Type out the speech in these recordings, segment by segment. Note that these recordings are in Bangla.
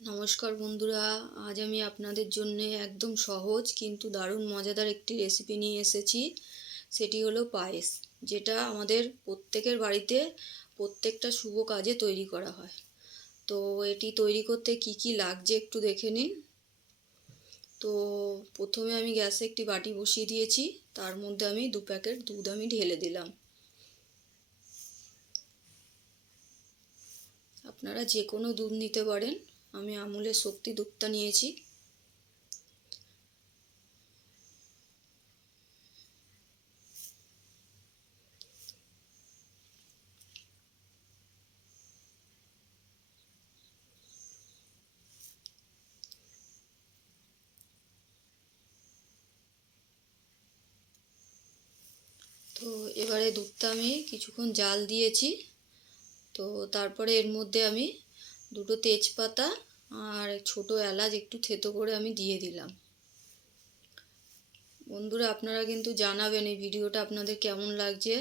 নমস্কার বন্ধুরা, আজ আমি আপনাদের জন্য একদম সহজ কিন্তু দারুণ মজাদার একটি রেসিপি নিয়ে এসেছি। সেটি হলো পায়েস, যেটা আমাদের প্রত্যেকের বাড়িতে প্রত্যেকটা শুভ কাজে তৈরি করা হয়। তো এটি তৈরি করতে কি কি লাগছে একটু দেখে নিন। তো প্রথমে আমি গ্যাসে একটি বাটি বসিয়ে দিয়েছি, তার মধ্যে আমি 2 প্যাকেট দুধ আমি ঢেলে দিলাম। আপনারা যে কোনো দুধ নিতে পারেন, আমি আমুলের শক্তি দুধটা নিয়েছি। তো এবারে দুধটা আমি কিছুক্ষণ জাল দিয়েছি। তো তারপরে এর মধ্যে আমি 2টো তেজপাতা আর ছোটো এলাচ একটু থেতো করে আমি দিয়ে দিলাম। বন্ধুরা, আপনারা কিন্তু জানাবেন এই ভিডিওটা আপনাদের কেমন লাগছে,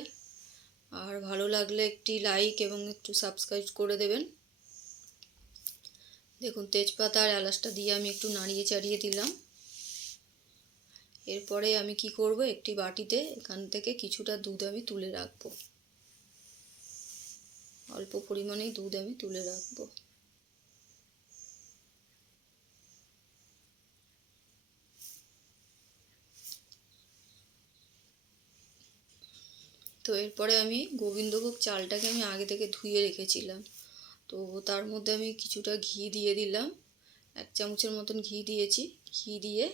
আর ভালো লাগলে একটি লাইক এবং একটু সাবস্ক্রাইব করে দেবেন। দেখুন, তেজপাতা আর এলাচটা দিয়ে আমি একটু নাড়িয়ে চাড়িয়ে দিলাম। এরপরে আমি কি করব, একটি বাটিতে এখান থেকে কিছুটা দুধ আমি তুলে রাখবো। অল্প পরিমাণেই দুধ আমি তুলে রাখবো। তো এরপরে আমি গোবিন্দভোগ চালটাকে আমি আগে থেকে ধুয়ে রেখেছিলাম। তো তার মধ্যে আমি কিছুটা ঘি দিয়ে দিলাম, 1 চামচের মতন ঘি দিয়েছি। ঘি দিয়ে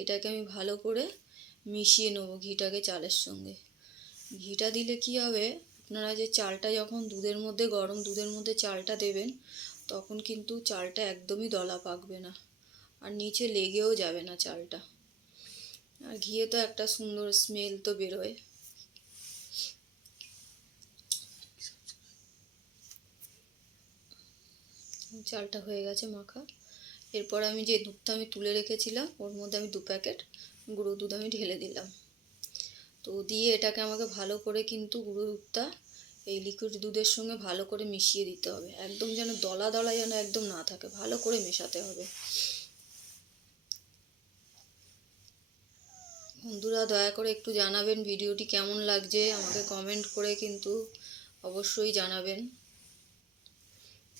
এটাকে আমি ভালো করে মিশিয়ে নেব ঘিটাকে চালের সঙ্গে। ঘিটা দিলে কি হবে, আপনারা যে চালটা যখন দুধের মধ্যে, গরম দুধের মধ্যে চালটা দেবেন, তখন কিন্তু চালটা একদমই দলা পাকবে না, আর নিচে লেগেও যাবে না চালটা। আর ঘিয়ে তো একটা সুন্দর স্মেল তো বেরোয়। চালটা হয়ে গেছে মাখা। এরপর আমি যে দুধটা আমি তুলে রেখেছিলাম, ওর মধ্যে আমি 2 প্যাকেট গুঁড়ো দুধ আমি ঢেলে দিলাম। তো দিয়ে এটাকে আমাকে ভালো করে কিন্তু গুঁড়ো দুধটা এই লিকুইড দুধের সঙ্গে ভালো করে মিশিয়ে দিতে হবে। একদম যেন দলা দলা যেন একদম না থাকে, ভালো করে মেশাতে হবে। বন্ধুরা, দয়া করে একটু জানাবেন ভিডিওটি কেমন লাগছে, আমাকে কমেন্ট করে কিন্তু অবশ্যই জানাবেন।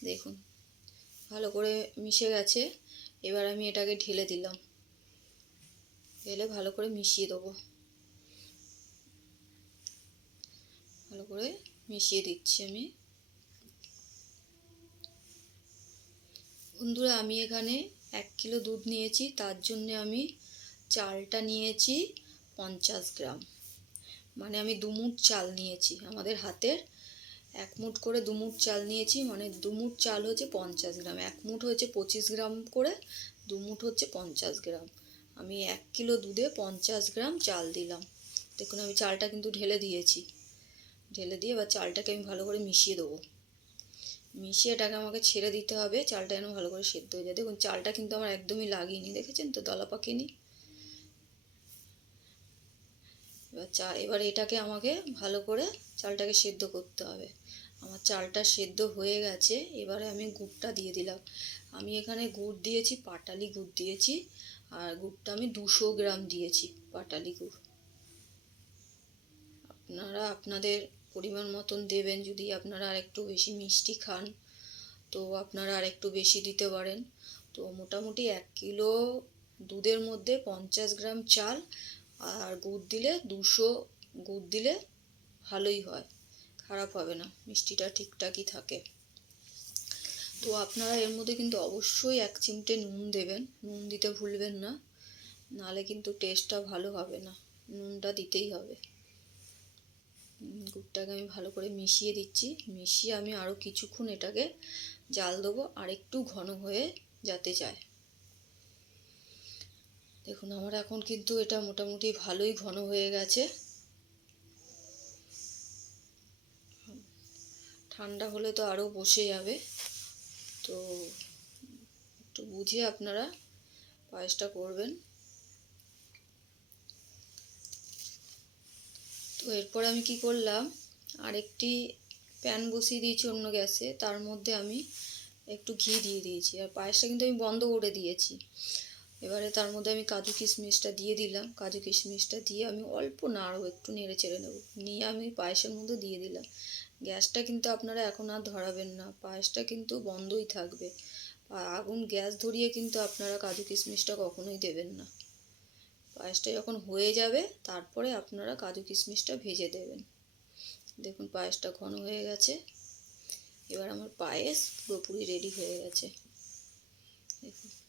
দেখুন, ভালো করে মিশে গেছে। এবার আমি এটাকে ঢেলে দিলাম, ঢেলে ভালো করে মিশিয়ে দেবো। ভালো করে মিশিয়ে দিচ্ছি আমি। বন্ধুরা, আমি এখানে 1 কিলো দুধ নিয়েছি, তার জন্য আমি চালটা নিয়েছি 50 গ্রাম। মানে আমি 2 মুঠ চাল নিয়েছি। আমাদের হাতের 1 মুঠ করে 2 মুঠ চাল নিয়েছি, মানে 2 মুঠ চাল হচ্ছে 50 গ্রাম। 1 মুঠ হচ্ছে 25 গ্রাম করে, 2 মুঠ হচ্ছে 50 গ্রাম। আমি 1 কিলো দুধে 50 গ্রাম চাল দিলাম। দেখুন, আমি চালটা কিন্তু ঢেলে দিয়েছি। ঢেলে দিয়ে এবার চালটাকে আমি ভালো করে মিশিয়ে দেবো। মিশিয়ে এটাকে আমাকে ছেড়ে দিতে হবে, চালটা যেন ভালো করে সেদ্ধ হয়ে যায়। দেখুন, চালটা কিন্তু আমার একদমই লাগেনি, দেখেছেন তো, দলা পাকেনি। এবার এটাকে আমাকে ভালো করে চালটাকে সেদ্ধ করতে হবে। আমার চালটা সেদ্ধ হয়ে গেছে। এবারে আমি গুড়টা দিয়ে দিলাম। আমি এখানে গুড় দিয়েছি, পাটালি গুড় দিয়েছি, আর গুড়টা আমি 200 গ্রাম দিয়েছি পাটালি গুড়। আপনারা আপনাদের পরিমাণ মতন দেবেন। যদি আপনারা আর একটু বেশি মিষ্টি খান, তো আপনারা আর একটু বেশি দিতে পারেন। তো মোটামুটি 1 কিলো দুধের মধ্যে 50 গ্রাম চাল আর গুড় দিলে 200 গুড় দিলে ভালোই হয়, খারাপ হবে না, মিষ্টিটা ঠিকঠাকই থাকে। তো আপনারা এর মধ্যে কিন্তু অবশ্যই 1 চিমটে নুন দেবেন, নুন দিতে ভুলবেন না, নাহলে কিন্তু টেস্টটা ভালো হবে না। নুনটা দিতেই হবে। গুড়টাকে আমি ভালো করে মিশিয়ে দিচ্ছি। মিশিয়ে আমি আরও কিছুক্ষণ এটাকে জাল দেবো, আর একটু ঘন হয়ে যাতে যায়। দেখুন, আমার এখন কিন্তু এটা মোটামুটি ভালোই ঘন হয়ে গেছে। ঠান্ডা হলে তো আরও বসে যাবে। তো একটু বুঝে আপনারা পায়েসটা করবেন। তো এরপর আমি কি করলাম, আরেকটি প্যান বসিয়ে দিয়েছি অন্য গ্যাসে। তার মধ্যে আমি একটু ঘি দিয়ে দিয়েছি, আর পায়েসটা কিন্তু আমি বন্ধ করে দিয়েছি। এবারে তার মধ্যে আমি কাজু কিশমিশটা দিয়ে দিলাম। কাজু কিশমিশটা দিয়ে আমি অল্প নাড়বো, একটু নেড়ে চেড়ে নেবো, নিয়ে আমি পায়েসের মধ্যে দিয়ে দিলাম। গ্যাসটা কিন্তু আপনারা এখন আর ধরাবেন না, পায়েসটা কিন্তু বন্ধই থাকবে। আগুন গ্যাস ধরিয়ে কিন্তু আপনারা কাজু কিশমিশটা কখনোই দেবেন না। পায়েসটা যখন হয়ে যাবে তারপরে আপনারা কাজু কিশমিশটা ভেজে দেবেন। দেখুন পায়েসটা ঘন হয়ে গেছে। এবার আমার পায়েস পুরোপুরি রেডি হয়ে গেছে। দেখুন।